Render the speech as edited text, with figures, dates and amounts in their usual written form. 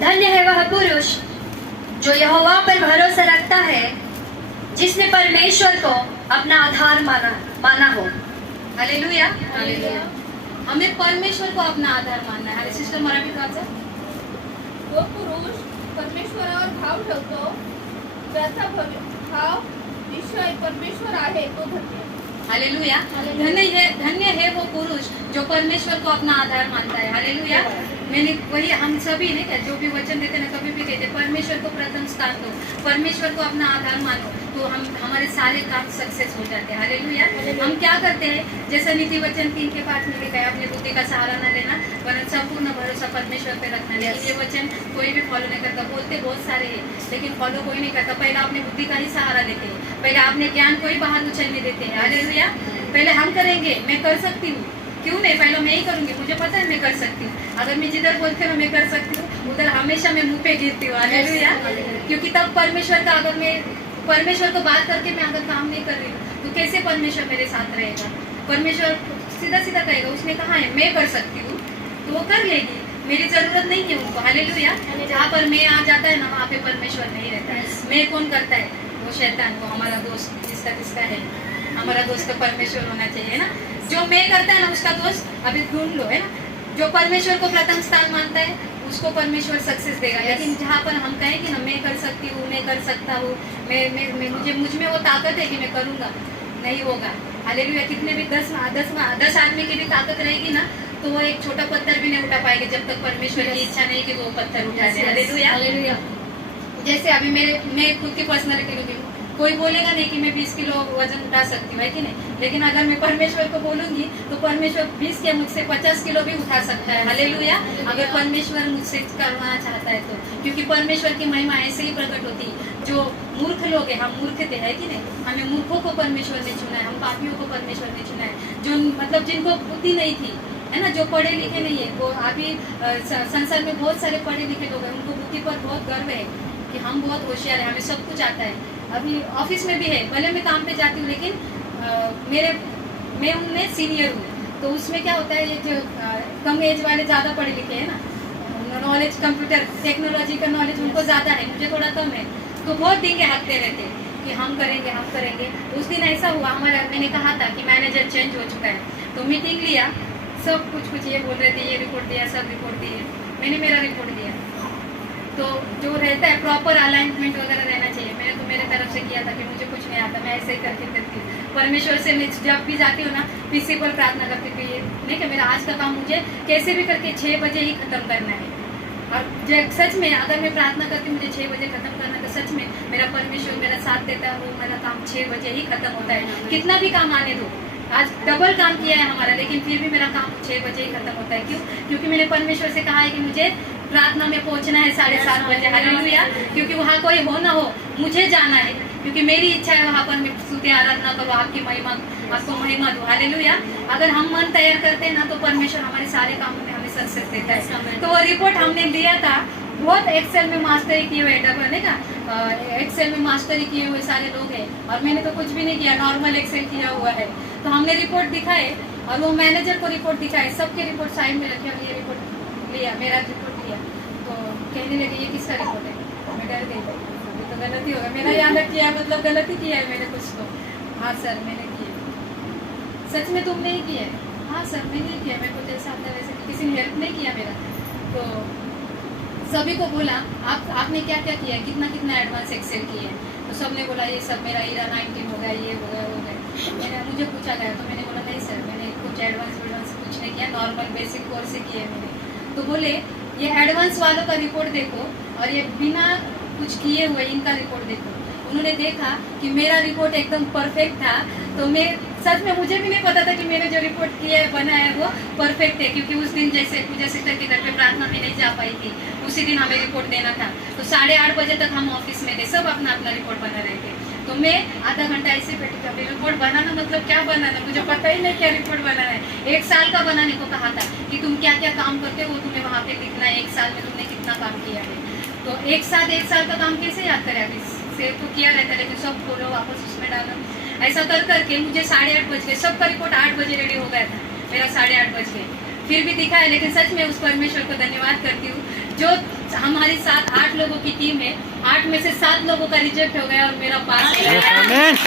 धन्य है वह पुरुष जो यहोवा पर भरोसा रखता है, जिसने परमेश्वर को अपना आधार माना हो। हालेलुया, हमें परमेश्वर को अपना आधार मानना है. सिस्टर मराठी वाचा. जो पुरुष परमेश्वरावर भाव ठेवतो, ज्याचा भाव विषय परमेश्वर आहे, तो धन्य. हालेलुया, धन्य है वो पुरुष जो परमेश्वर को अपना आधार मानता है. हालेलुया. मैंने वही हम सभी ने क्या जो भी वचन देते ना कभी भी कहते परमेश्वर को प्रथम स्थान दो, परमेश्वर को अपना आधार मानो, तो हम हमारे सारे काम सक्सेस हो जाते हैं. हालेलुया. हम क्या करते हैं, जैसा नीति वचन 3:5 में लिखा है, अपनी बुद्धि का सहारा न लेना वरन संपूर्ण भरोसा परमेश्वर पे रखना. लेकिन ये वचन कोई भी फॉलो नहीं करता. बोलते बहुत सारे हैं लेकिन फॉलो कोई नहीं करता. पहले अपनी बुद्धि का ही सहारा लेते हैं, पहले अपने ज्ञान को ही बाहर उछलने देते हैं. हालेलुया. पहले हम करेंगे, मैं कर सकती हूँ, क्यों नहीं, पहले मैं ही करूंगी, मुझे पता है मैं कर सकती हूँ. अगर मैं जिधर बोलती हूँ मैं कर सकती हूँ, उधर हमेशा मैं मुंह पे गिरती हूँ. हालेलुया. क्योंकि तब परमेश्वर का, अगर मैं परमेश्वर को बात करके मैं अगर काम नहीं कर रही हूँ तो कैसे परमेश्वर मेरे साथ रहेगा. परमेश्वर सीधा सीधा कहेगा, उसने कहा है मैं कर सकती हूँ, तो वो कर लेगी, मेरी जरूरत नहीं है उनको. हालेलुया. जहाँ पर मैं आ जाता है ना, वहाँ पे परमेश्वर नहीं रहता है. मैं कौन करता है, वो शैतान को, हमारा दोस्त जिसका किसका है, हमारा दोस्त तो परमेश्वर होना चाहिए ना. जो मैं करता है ना उसका दोस्त अभी ढूंढ लो, है ना. जो परमेश्वर को प्रथम स्थान मानता है उसको परमेश्वर सक्सेस देगा. लेकिन जहाँ पर हम कहें कि ना मैं कर सकती हूँ, मैं कर सकता हूँ, मैं मुझ में वो ताकत है कि मैं करूँगा, नहीं होगा. हालेलुया. कितने भी 10 आदमी की भी ताकत रहेगी ना, तो वो एक छोटा पत्थर भी नहीं उठा पाएंगे जब तक परमेश्वर की इच्छा नहीं कि वो पत्थर उठा दे. हालेलुया. जैसे अभी मैं खुद की पर्सनालिटी लूंगी, कोई बोलेगा नहीं कि मैं 20 किलो वजन उठा सकती हूँ, है कि नहीं. लेकिन अगर मैं परमेश्वर को बोलूंगी तो परमेश्वर 20 के मुझसे 50 किलो भी उठा सकता है. हालेलुया. अगर परमेश्वर मुझसे करवाना चाहता है तो, क्योंकि परमेश्वर की महिमा ऐसे ही प्रकट होती है. जो मूर्ख लोग हैं, हम मूर्ख थे, है कि नहीं. हमें मूर्खों को परमेश्वर ने चुना है, हम पापियों को परमेश्वर ने चुना है. जो मतलब जिनको बुद्धि नहीं थी, है ना, जो पढ़े लिखे नहीं है, वो अभी संसार में बहुत सारे पढ़े लिखे लोग हैं, उनको बुद्धि पर बहुत गर्व है कि हम बहुत होशियार है, हमें सब कुछ आता है. अभी ऑफिस में भी है, भले मैं काम पे जाती हूँ लेकिन मैं उनमें सीनियर हूँ. तो उसमें क्या होता है, ये जो कम एज वाले ज़्यादा पढ़े लिखे हैं ना, नॉलेज कंप्यूटर टेक्नोलॉजी का नॉलेज उनको ज़्यादा है, मुझे थोड़ा कम है, तो बहुत डींगे हाँकते रहते हैं कि हम करेंगे हम करेंगे. उस दिन ऐसा हुआ हमारा, मैंने कहा था कि मैनेजर चेंज हो चुका है, तो मीटिंग लिया, सब कुछ ये बोल रहे थे, ये रिपोर्ट दिया, सब रिपोर्ट दिए, मैंने मेरा रिपोर्ट दिया. तो जो रहता है प्रॉपर अलाइनमेंट वगैरह रहना चाहिए. मैंने तो मेरे तरफ से किया था कि मुझे कुछ नहीं आता, मैं ऐसे ही करके करती हूँ. परमेश्वर से मैं जब भी जाती हूँ ना, पीसी पर प्रार्थना करती हूँ, ये नहीं कि मेरा आज का काम मुझे कैसे भी करके 6 बजे ही खत्म करना है. और सच में अगर मैं प्रार्थना करती मुझे 6 बजे खत्म करना, तो सच में मेरा परमेश्वर मेरा साथ देता है, वो मेरा काम 6 बजे ही खत्म होता है. कितना भी काम आने दो, आज डबल काम किया है हमारा, लेकिन फिर भी मेरा काम 6 बजे ही खत्म होता है. क्यों? क्योंकि मैंने परमेश्वर से कहा है कि मुझे प्रार्थना में पहुंचना है 7:30 बजे. हालेलुया. क्योंकि वहाँ कोई हो ना हो, मुझे जाना है, क्योंकि मेरी इच्छा है वहाँ पर मैं स्तुति आराधना करूँ, आपकी महिमा, आपको महिमा दूँ. हालेलुया. अगर हम मन तैयार करते हैं ना, तो परमेश्वर हमारे सारे कामों में हमें सक्सेस देता है. तो वो रिपोर्ट हमने दिया था, बहुत एक्सेल में मास्टरी किए हुए, डबल है ना, एक्सेल में मास्टरी किए हुए सारे लोग हैं, और मैंने तो कुछ भी नहीं किया, नॉर्मल एक्सेल किया हुआ है. तो हमने रिपोर्ट दिखाए और वो मैनेजर को रिपोर्ट दिखाए, सबके रिपोर्ट साइड में रखे और ये रिपोर्ट लिया, मेरा रिपोर्ट लिया. तो कहने लगे ये किसका रिपोर्ट है. मैं डर गई, ये तो गलती होगा, मेरा याद किया मतलब गलती किया है मैंने कुछ. तो हाँ सर मैंने किया. सच में तुमने ही किया है. हाँ सर मैंने ही किया, मेरे को जैसा आता है वैसे, किसी ने हेल्प नहीं किया मेरा. तो सभी को बोला आपने क्या क्या किया है, कितना कितना एडवांस एक्सेल किया है. तो सबने बोला ये सब मेरा ईरा 19 हो गया, ये हो गया वो गया. मैंने मुझे पूछा गया तो मैंने बोला नहीं सर मैंने कुछ एडवांस कुछ नहीं किया, नॉर्मल बेसिक कोर्स ही किया है मैंने. तो बोले ये एडवांस वालों का रिपोर्ट देखो और ये बिना कुछ किए हुए इनका रिपोर्ट देखो. उन्होंने देखा कि मेरा रिपोर्ट एकदम परफेक्ट था. तो मैं सच में मुझे भी नहीं पता था कि मैंने जो रिपोर्ट किया है बना है वो परफेक्ट है, क्योंकि उस दिन जैसे पूजा सिस्टर के घर पे प्रार्थना में नहीं जा पाई थी, उसी दिन हमें रिपोर्ट देना था. तो 8:30 बजे तक हम ऑफिस में थे, सब अपना अपना रिपोर्ट बना रहे थे. तो मैं आधा घंटा ऐसे बैठी थी. रिपोर्ट बनाना मतलब क्या बनाना, मुझे पता ही नहीं क्या रिपोर्ट बनाना है. 1 साल का बनाने को कहा था कि तुम क्या क्या काम करते हो तुम्हें वहाँ पे लिखना है, 1 साल में तुमने कितना काम किया है. तो एक साल का काम कैसे याद करें. अभी सेव तो किया रहता है लेकिन सब खोलो वापस उसमें डालो, ऐसा कर करके मुझे 8:30 बज गए. सबका रिपोर्ट 8 बजे रेडी हो गया था, मेरा 8:30 बज गए. फिर भी दिखा है. लेकिन सच में उस परमेश्वर को धन्यवाद करती हूँ जो हमारी 7-8 लोगों की टीम है, 8 में से 7 लोगों का रिजेक्ट हो गया और मेरा पास हो गया। आमीन।